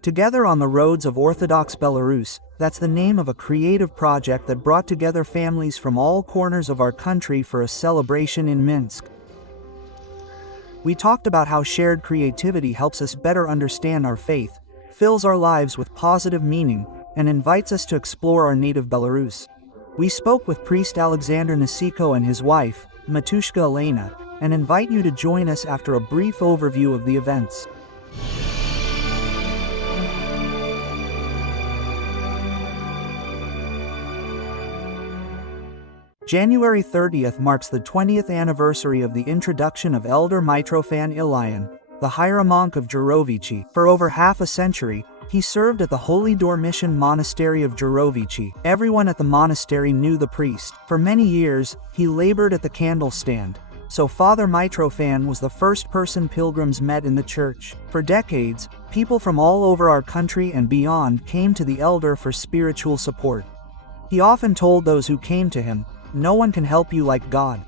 Together on the Roads of Orthodox Belarus, that's the name of a creative project that brought together families from all corners of our country for a celebration in Minsk. We talked about how shared creativity helps us better understand our faith, fills our lives with positive meaning, and invites us to explore our native Belarus. We spoke with priest Alexandram Naseko and his wife, Matushka Elena, and invite you to join us after a brief overview of the events. January 30th marks the 20th anniversary of the introduction of Elder Mitrofan Ilian, the hieromonk of Jurovici. For over half a century, he served at the Holy Dormition Monastery of Jurovici. Everyone at the monastery knew the priest. For many years, he labored at the candle stand, so Father Mitrofan was the first person pilgrims met in the church. For decades, people from all over our country and beyond came to the elder for spiritual support. He often told those who came to him, "No one can help you like God."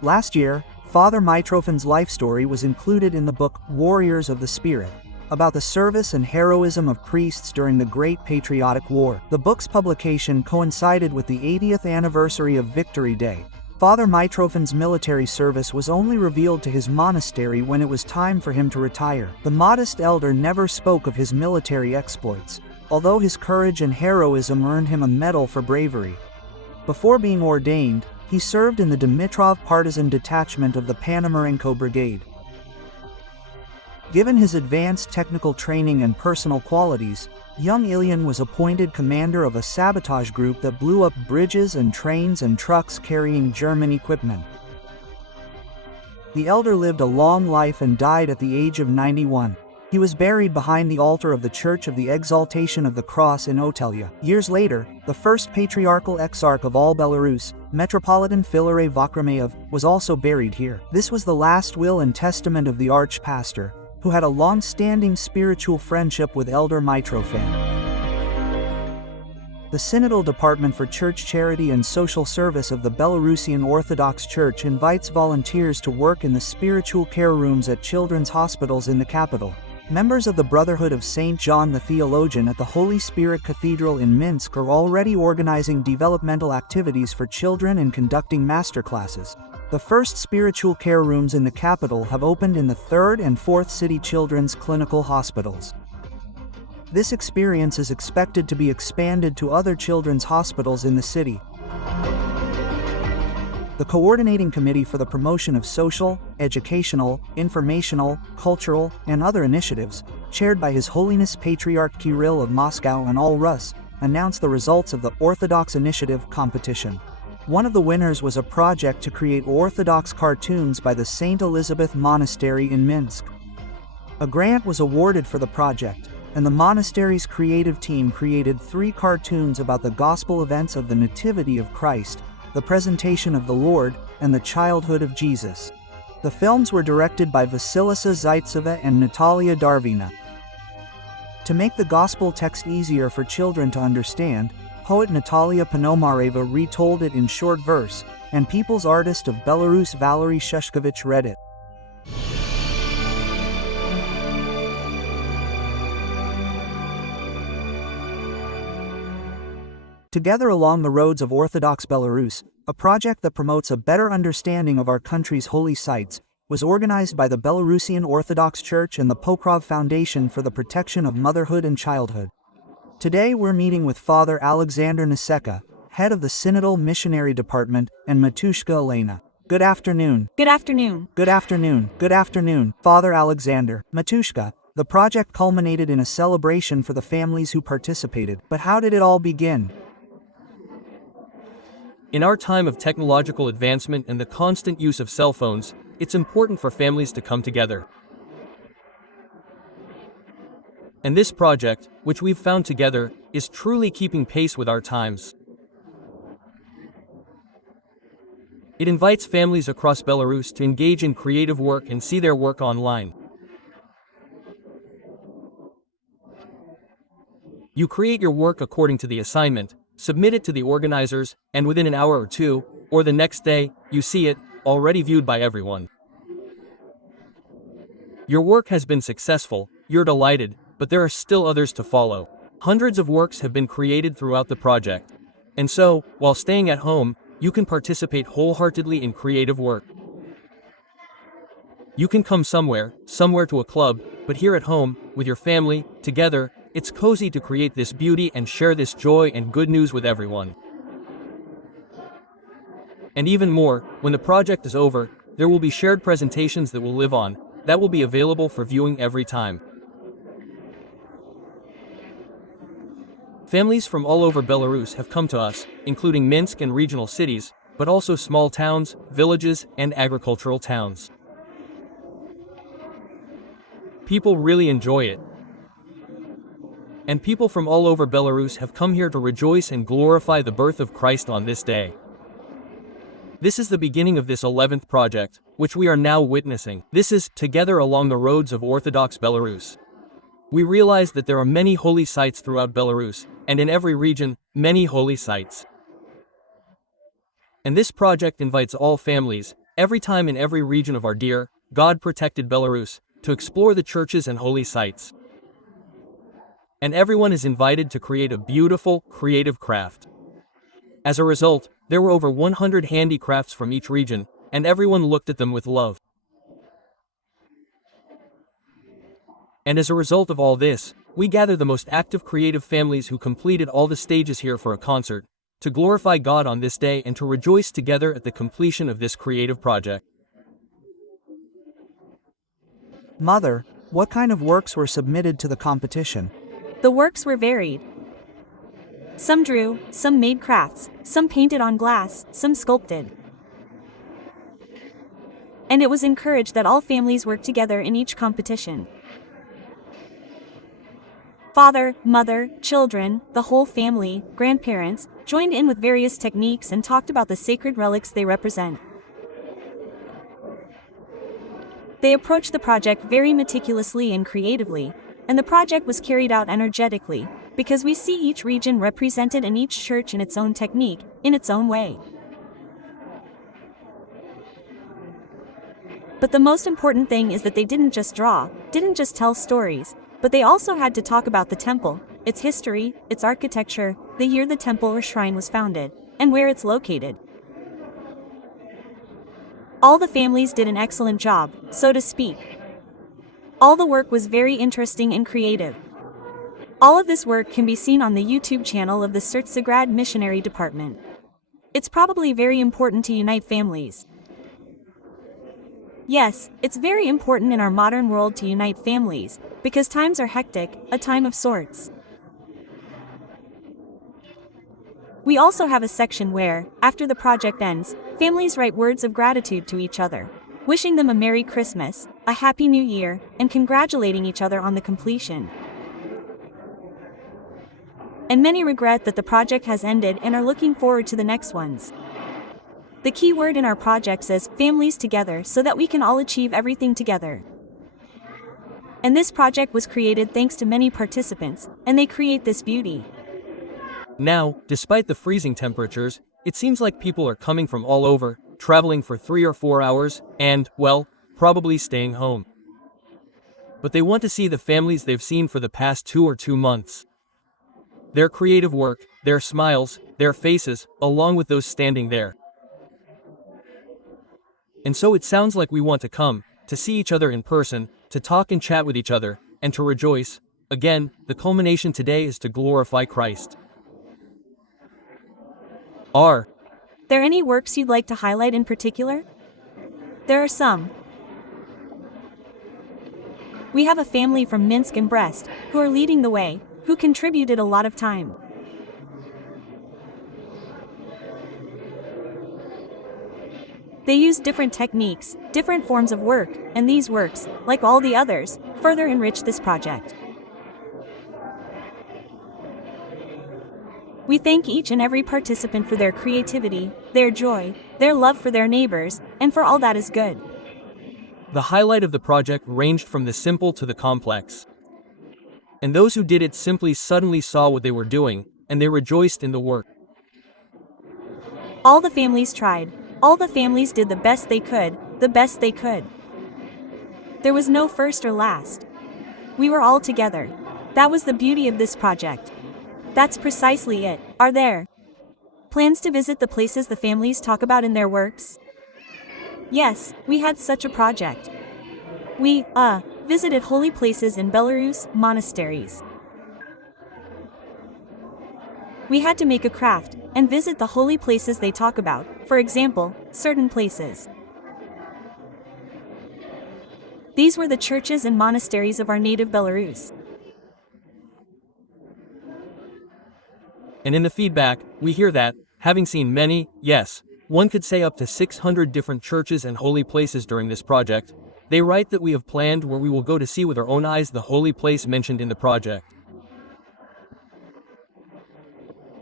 Last year, Father Mitrofan's life story was included in the book Warriors of the Spirit, about the service and heroism of priests during the Great Patriotic War. The book's publication coincided with the 80th anniversary of Victory Day. Father Mitrofan's military service was only revealed to his monastery when it was time for him to retire. The modest elder never spoke of his military exploits, although his courage and heroism earned him a medal for bravery. Before being ordained, he served in the Dimitrov partisan detachment of the Panamarenko Brigade. Given his advanced technical training and personal qualities, young Ilian was appointed commander of a sabotage group that blew up bridges and trains and trucks carrying German equipment. The elder lived a long life and died at the age of 91. He was buried behind the altar of the Church of the Exaltation of the Cross in Otelia. Years later, the first patriarchal exarch of all Belarus, Metropolitan Filaret Vakrameyev, was also buried here. This was the last will and testament of the arch-pastor, who had a long-standing spiritual friendship with Elder Mitrofan. The Synodal Department for Church Charity and Social Service of the Belarusian Orthodox Church invites volunteers to work in the spiritual care rooms at children's hospitals in the capital. Members of the Brotherhood of St. John the Theologian at the Holy Spirit Cathedral in Minsk are already organizing developmental activities for children and conducting masterclasses. The first spiritual care rooms in the capital have opened in the 3rd and 4th city children's clinical hospitals. This experience is expected to be expanded to other children's hospitals in the city. The Coordinating Committee for the Promotion of Social, Educational, Informational, Cultural, and Other Initiatives, chaired by His Holiness Patriarch Kirill of Moscow and all Rus, announced the results of the Orthodox Initiative competition. One of the winners was a project to create Orthodox cartoons by the St. Elizabeth Monastery in Minsk. A grant was awarded for the project, and the monastery's creative team created 3 cartoons about the gospel events of the Nativity of Christ, the presentation of the Lord, and the childhood of Jesus. The films were directed by Vasilisa Zaitseva and Natalia Darvina. To make the gospel text easier for children to understand, poet Natalia Ponomareva retold it in short verse, and people's artist of Belarus Valery Shushkovich read it. Together Along the Roads of Orthodox Belarus, a project that promotes a better understanding of our country's holy sites, was organized by the Belarusian Orthodox Church and the Pokrov Foundation for the Protection of Motherhood and Childhood. Today we're meeting with Father Alexandram Naseko, head of the Synodal Missionary Department, and Matushka Elena. Good afternoon. Good afternoon. Good afternoon. Good afternoon, Father Alexander. Matushka, the project culminated in a celebration for the families who participated. But how did it all begin? In our time of technological advancement and the constant use of cell phones, it's important for families to come together. And this project, which we've found together, is truly keeping pace with our times. It invites families across Belarus to engage in creative work and see their work online. You create your work according to the assignment, submit it to the organizers, and within an hour or two, or the next day, you see it, already viewed by everyone. Your work has been successful, you're delighted, but there are still others to follow. Hundreds of works have been created throughout the project. And so, while staying at home, you can participate wholeheartedly in creative work. You can come somewhere to a club, but here at home, with your family, together, it's cozy to create this beauty and share this joy and good news with everyone. And even more, when the project is over, there will be shared presentations that will live on, that will be available for viewing every time. Families from all over Belarus have come to us, including Minsk and regional cities, but also small towns, villages, and agricultural towns. People really enjoy it. And people from all over Belarus have come here to rejoice and glorify the birth of Christ on this day. This is the beginning of this 11th project, which we are now witnessing. This is Together Along the Roads of Orthodox Belarus. We realize that there are many holy sites throughout Belarus, and in every region, many holy sites. And this project invites all families, every time in every region of our dear, God-protected Belarus, to explore the churches and holy sites. And everyone is invited to create a beautiful, creative craft. As a result, there were over 100 handicrafts from each region, and everyone looked at them with love. And as a result of all this, we gather the most active creative families who completed all the stages here for a concert, to glorify God on this day and to rejoice together at the completion of this creative project. Mother, what kind of works were submitted to the competition? The works were varied. Some drew, some made crafts, some painted on glass, some sculpted. And it was encouraged that all families work together in each competition. Father, mother, children, the whole family, grandparents, joined in with various techniques and talked about the sacred relics they represent. They approached the project very meticulously and creatively, and the project was carried out energetically, because we see each region represented and each church in its own technique, in its own way. But the most important thing is that they didn't just draw, didn't just tell stories, but they also had to talk about the temple, its history, its architecture, the year the temple or shrine was founded, and where it's located. All the families did an excellent job, so to speak. All the work was very interesting and creative. All of this work can be seen on the YouTube channel of the Sertsagrad Missionary Department. It's probably very important to unite families. Yes, it's very important in our modern world to unite families, because times are hectic, a time of sorts. We also have a section where, after the project ends, families write words of gratitude to each other, wishing them a Merry Christmas, a Happy New Year, and congratulating each other on the completion. And many regret that the project has ended and are looking forward to the next ones. The key word in our project says families together so that we can all achieve everything together. And this project was created thanks to many participants, and they create this beauty. Now, despite the freezing temperatures, it seems like people are coming from all over, traveling for 3 or 4 hours, and, well, probably staying home. But they want to see the families they've seen for the past 2 or 2 months. Their creative work, their smiles, their faces, along with those standing there. And so it sounds like we want to come, to see each other in person, to talk and chat with each other, and to rejoice. Again, the culmination today is to glorify Christ. Are there any works you'd like to highlight in particular? There are some. We have a family from Minsk and Brest, who are leading the way, who contributed a lot of time. They use different techniques, different forms of work, and these works, like all the others, further enrich this project. We thank each and every participant for their creativity, their joy, their love for their neighbors, and for all that is good. The highlight of the project ranged from the simple to the complex. And those who did it simply suddenly saw what they were doing, and they rejoiced in the work. All the families tried. All the families did the best they could, the best they could. There was no first or last. We were all together. That was the beauty of this project. That's precisely it. Are there plans to visit the places the families talk about in their works? Yes, we had such a project. We, visited holy places in Belarus, monasteries. We had to make a craft and visit the holy places they talk about, for example, certain places. These were the churches and monasteries of our native Belarus. And in the feedback, we hear that, having seen many, yes, one could say up to 600 different churches and holy places during this project, they write that we have planned where we will go to see with our own eyes the holy place mentioned in the project.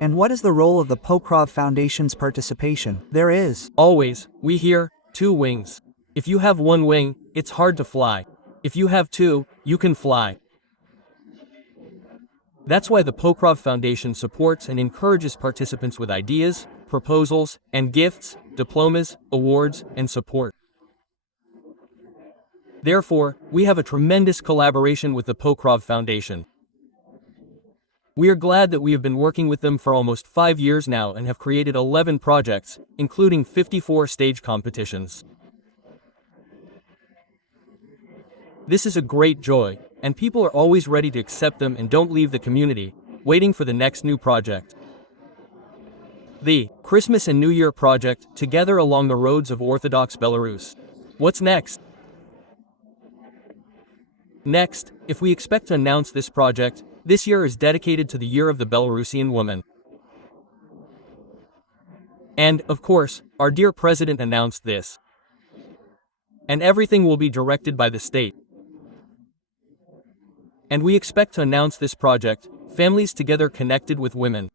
And what is the role of the Pokrov Foundation's participation? There is Always, we hear, 2 wings. If you have 1 wing, it's hard to fly. If you have 2, you can fly. That's why the Pokrov Foundation supports and encourages participants with ideas, proposals, and gifts, diplomas, awards, and support. Therefore, we have a tremendous collaboration with the Pokrov Foundation. We are glad that we have been working with them for almost 5 years now and have created 11 projects, including 54 stage competitions. This is a great joy, and people are always ready to accept them and don't leave the community, waiting for the next new project. The Christmas and New Year project, together along the roads of Orthodox Belarus. What's next? Next, if we expect to announce this project, this year is dedicated to the Year of the Belarusian Woman. And, of course, our dear President announced this. And everything will be directed by the state. And we expect to announce this project, Families Together Connected with Women.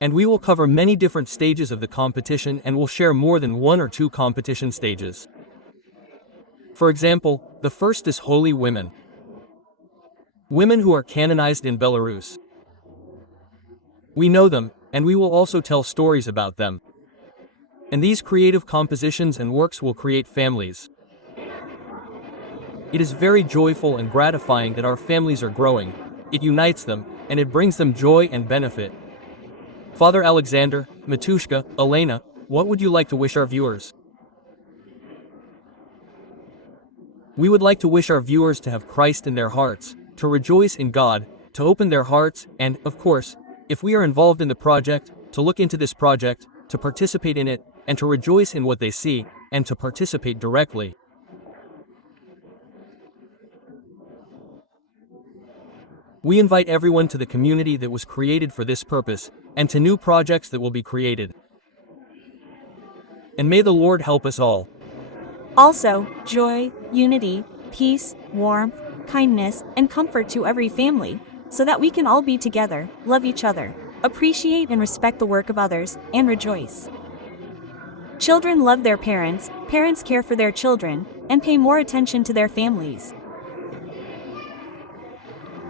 And we will cover many different stages of the competition and will share more than 1 or 2 competition stages. For example, the first is Holy Women. Women who are canonized in Belarus. We know them, and we will also tell stories about them. And these creative compositions and works will create families. It is very joyful and gratifying that our families are growing. It unites them, and it brings them joy and benefit. Father Alexander, Matushka, Elena, what would you like to wish our viewers? We would like to wish our viewers to have Christ in their hearts, to rejoice in God, to open their hearts, and, of course, if we are involved in the project, to look into this project, to participate in it, and to rejoice in what they see, and to participate directly. We invite everyone to the community that was created for this purpose, and to new projects that will be created. And may the Lord help us all. Also, joy, unity, peace, warmth, kindness, and comfort to every family, so that we can all be together, love each other, appreciate and respect the work of others, and rejoice. Children love their parents, parents care for their children, and pay more attention to their families.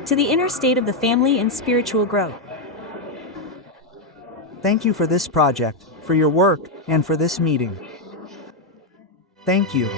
To the inner state of the family and spiritual growth. Thank you for this project, for your work, and for this meeting. Thank you.